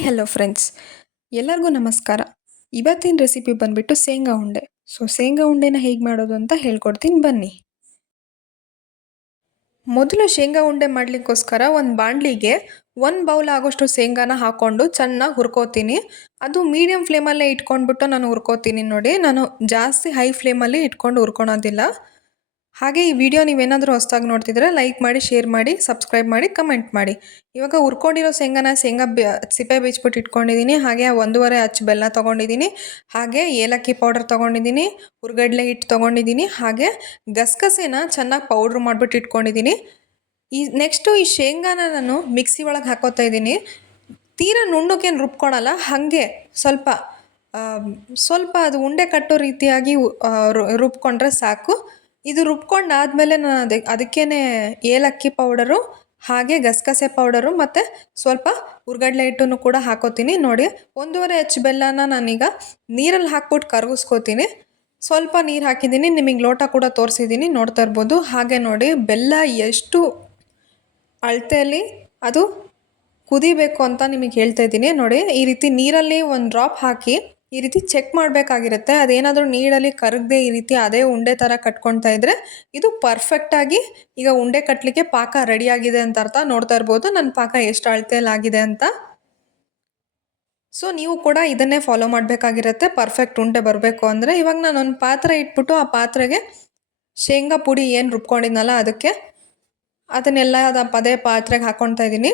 Hi hello friends, ಎಲ್ಲರಿಗೂ ನಮಸ್ಕಾರ. ಇವತ್ತಿನ ರೆಸಿಪಿ ಬಂದ್ಬಿಟ್ಟು ಶೇಂಗಾ ಉಂಡೆ. ಶೇಂಗಾ ಉಂಡೆನ ಹೇಗೆ ಮಾಡೋದು ಅಂತ ಹೇಳ್ಕೊಡ್ತೀನಿ ಬನ್ನಿ. ಮೊದಲು ಶೇಂಗಾ ಉಂಡೆ ಮಾಡಲಿಕ್ಕೋಸ್ಕರ ಒಂದು ಬಾಣಲಿಗೆ 1 ಬೌಲ್ ಆಗೋಷ್ಟು ಶೇಂಗಾನ ಹಾಕ್ಕೊಂಡು ಚೆನ್ನಾಗಿ ಹುರ್ಕೋತೀನಿ. ಅದು ಮೀಡಿಯಮ್ ಫ್ಲೇಮಲ್ಲೇ ಇಟ್ಕೊಂಡ್ಬಿಟ್ಟು ನಾನು ಹುರ್ಕೋತೀನಿ. ನೋಡಿ, ನಾನು ಜಾಸ್ತಿ ಹೈ ಫ್ಲೇಮಲ್ಲಿ ಇಟ್ಕೊಂಡು ಹುರ್ಕೊಳೋದಿಲ್ಲ. ಹಾಗೆ ಈ ವಿಡಿಯೋ ನೀವೇನಾದರೂ ಹೊಸದಾಗಿ ನೋಡ್ತಿದ್ರೆ ಲೈಕ್ ಮಾಡಿ, ಶೇರ್ ಮಾಡಿ, ಸಬ್ಸ್ಕ್ರೈಬ್ ಮಾಡಿ, ಕಮೆಂಟ್ ಮಾಡಿ. ಇವಾಗ ಹುರ್ಕೊಂಡಿರೋ ಶೇಂಗಾ ಸಿಪ್ಪೆ ಬಿಚ್ಬಿಟ್ಟು ಇಟ್ಕೊಂಡಿದ್ದೀನಿ. ಹಾಗೆ 1.5 ಅಚ್ಚು ಬೆಲ್ಲ ತೊಗೊಂಡಿದ್ದೀನಿ. ಹಾಗೆ ಏಲಕ್ಕಿ ಪೌಡರ್ ತೊಗೊಂಡಿದ್ದೀನಿ, ಹುರ್ಗಡ್ಲೆ ಹಿಟ್ಟು ತೊಗೊಂಡಿದ್ದೀನಿ. ಹಾಗೆ ಗಸಗಸೆನ ಚೆನ್ನಾಗಿ ಪೌಡ್ರ್ ಮಾಡಿಬಿಟ್ಟು ಇಟ್ಕೊಂಡಿದ್ದೀನಿ. ನೆಕ್ಸ್ಟು ಈ ಶೇಂಗಾನ ನಾನು ಮಿಕ್ಸಿ ಒಳಗೆ ಹಾಕೋತಾ ಇದ್ದೀನಿ. ತೀರಾ ನುಣ್ಣಗೇನು ರುಬ್ಕೊಳಲ್ಲ, ಹಾಗೆ ಸ್ವಲ್ಪ ಅದು ಉಂಡೆ ಕಟ್ಟೋ ರೀತಿಯಾಗಿ ರುಬ್ಕೊಂಡ್ರೆ ಸಾಕು. ಇದು ರುಬ್ಕೊಂಡಾದಮೇಲೆ ನಾನು ಅದಕ್ಕೇ ಏಲಕ್ಕಿ ಪೌಡರು, ಹಾಗೆ ಗಸಗಸೆ ಪೌಡರು ಮತ್ತು ಸ್ವಲ್ಪ ಹುರ್ಗಡ್ಲೆ ಹಿಟ್ಟನ್ನು ಕೂಡ ಹಾಕೋತೀನಿ. ನೋಡಿ, 1.5 ಅಚ್ಚು ಬೆಲ್ಲನ ನಾನೀಗ ನೀರಲ್ಲಿ ಹಾಕ್ಬಿಟ್ಟು ಕರಗಿಸ್ಕೋತೀನಿ. ಸ್ವಲ್ಪ ನೀರು ಹಾಕಿದ್ದೀನಿ, ನಿಮಗೆ ಲೋಟ ಕೂಡ ತೋರಿಸಿದ್ದೀನಿ, ನೋಡ್ತಾ ಇರ್ಬೋದು. ಹಾಗೆ ನೋಡಿ, ಬೆಲ್ಲ ಎಷ್ಟು ಅಳತೆಯಲ್ಲಿ ಅದು ಕುದಿಬೇಕು ಅಂತ ನಿಮಗೆ ಹೇಳ್ತಾ ಇದ್ದೀನಿ. ನೋಡಿ, ಈ ರೀತಿ ನೀರಲ್ಲಿ 1 ಡ್ರಾಪ್ ಹಾಕಿ ಈ ರೀತಿ ಚೆಕ್ ಮಾಡಬೇಕಾಗಿರುತ್ತೆ. ಅದೇನಾದರೂ ನೀರಲ್ಲಿ ಕರಗದೆ ಈ ರೀತಿ ಅದೇ ಉಂಡೆ ಥರ ಕಟ್ಕೊಳ್ತಾ ಇದ್ದರೆ ಇದು ಪರ್ಫೆಕ್ಟಾಗಿ ಈಗ ಉಂಡೆ ಕಟ್ಟಲಿಕ್ಕೆ ಪಾಕ ರೆಡಿಯಾಗಿದೆ ಅಂತ ಅರ್ಥ. ನೋಡ್ತಾ ಇರ್ಬೋದು ನನ್ನ ಪಾಕ ಎಷ್ಟು ಅಳತೆಯಲ್ಲಾಗಿದೆ ಅಂತ. ನೀವು ಕೂಡ ಇದನ್ನೇ ಫಾಲೋ ಮಾಡಬೇಕಾಗಿರುತ್ತೆ ಪರ್ಫೆಕ್ಟ್ ಉಂಡೆ ಬರಬೇಕು ಅಂದರೆ. ಇವಾಗ ನಾನು ಒಂದು ಪಾತ್ರೆ ಇಟ್ಬಿಟ್ಟು ಆ ಪಾತ್ರೆಗೆ ಶೇಂಗಾ ಪುಡಿ ಏನು ರುಬ್ಕೊಂಡಿದ್ನಲ್ಲ ಅದನ್ನೆಲ್ಲ ಅದೇ ಪಾತ್ರೆಗೆ ಹಾಕ್ಕೊಳ್ತಾ ಇದ್ದೀನಿ.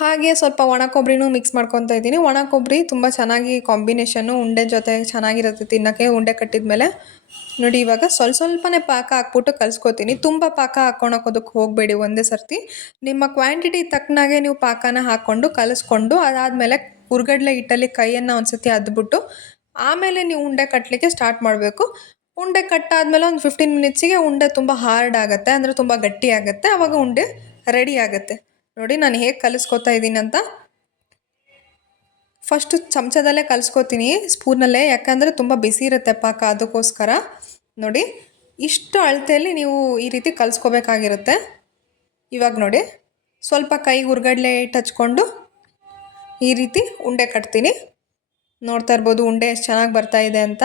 ಹಾಗೆ ಸ್ವಲ್ಪ ಒಣ ಕೊಬ್ಬರಿನೂ ಮಿಕ್ಸ್ ಮಾಡ್ಕೊತಾ ಇದ್ದೀನಿ. ಒಣ ಕೊಬ್ಬರಿ ತುಂಬ ಚೆನ್ನಾಗಿ ಕಾಂಬಿನೇಷನ್ನು, ಉಂಡೆ ಜೊತೆ ಚೆನ್ನಾಗಿರುತ್ತೆ ತಿನ್ನೋಕ್ಕೆ ಉಂಡೆ ಕಟ್ಟಿದ ಮೇಲೆ. ನೋಡಿ, ಇವಾಗ ಸ್ವಲ್ಪನೇ ಪಾಕ ಹಾಕ್ಬಿಟ್ಟು ಕಲಿಸ್ಕೊತೀನಿ. ತುಂಬ ಪಾಕ ಹಾಕ್ಕೊಳೋದಕ್ಕೆ ಹೋಗಬೇಡಿ ಒಂದೇ ಸರ್ತಿ. ನಿಮ್ಮ ಕ್ವಾಂಟಿಟಿ ತಕ್ಕನಾಗೆ ನೀವು ಪಾಕನ ಹಾಕ್ಕೊಂಡು ಕಲಿಸ್ಕೊಂಡು ಅದಾದಮೇಲೆ ಹುರ್ಗಡ್ಲೆ ಹಿಟ್ಟಲ್ಲಿ ಕೈಯನ್ನು ಒಂದು ಸತಿ ಅದ್ಬಿಟ್ಟು ಆಮೇಲೆ ನೀವು ಉಂಡೆ ಕಟ್ಟಲಿಕ್ಕೆ ಸ್ಟಾರ್ಟ್ ಮಾಡಬೇಕು. ಉಂಡೆ ಕಟ್ಟಾದಮೇಲೆ ಒಂದು 15 ಮಿನಿಟ್ಸಿಗೆ ಉಂಡೆ ತುಂಬ ಹಾರ್ಡ್ ಆಗುತ್ತೆ, ಅಂದರೆ ತುಂಬ ಗಟ್ಟಿ ಆಗುತ್ತೆ. ಆವಾಗ ಉಂಡೆ ರೆಡಿ ಆಗುತ್ತೆ. ನೋಡಿ, ನಾನು ಹೇಗೆ ಕಲಿಸ್ಕೊತಾ ಇದ್ದೀನಿ ಅಂತ. ಫಸ್ಟು ಚಮಚದಲ್ಲೇ ಕಲಿಸ್ಕೊತೀನಿ, ಸ್ಪೂನಲ್ಲೇ, ಯಾಕಂದರೆ ತುಂಬ ಬಿಸಿ ಇರುತ್ತೆ ಪಾಕ, ಅದಕ್ಕೋಸ್ಕರ. ನೋಡಿ, ಇಷ್ಟು ಅಳತೆಯಲ್ಲಿ ನೀವು ಈ ರೀತಿ ಕಲಿಸ್ಕೋಬೇಕಾಗಿರುತ್ತೆ. ಇವಾಗ ನೋಡಿ, ಸ್ವಲ್ಪ ಕೈಗೆ ಹುರ್ಗಡ್ಲೆ ಹಿಟ್ಟು ಹಚ್ಕೊಂಡು ಈ ರೀತಿ ಉಂಡೆ ಕಟ್ತೀನಿ. ನೋಡ್ತಾ ಇರ್ಬೋದು ಉಂಡೆ ಎಷ್ಟು ಚೆನ್ನಾಗಿ ಬರ್ತಾ ಇದೆ ಅಂತ.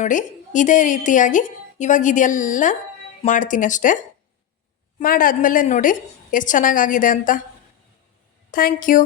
ನೋಡಿ, ಇದೇ ರೀತಿಯಾಗಿ ಇವಾಗ ಇದೆಲ್ಲ ಮಾಡ್ತೀನಿ ಅಷ್ಟೇ. ಮಾಡಾದಮೇಲೆ ನೋಡಿ ಎಷ್ಟು ಚೆನ್ನಾಗಾಗಿದೆ ಅಂತ. Thank you.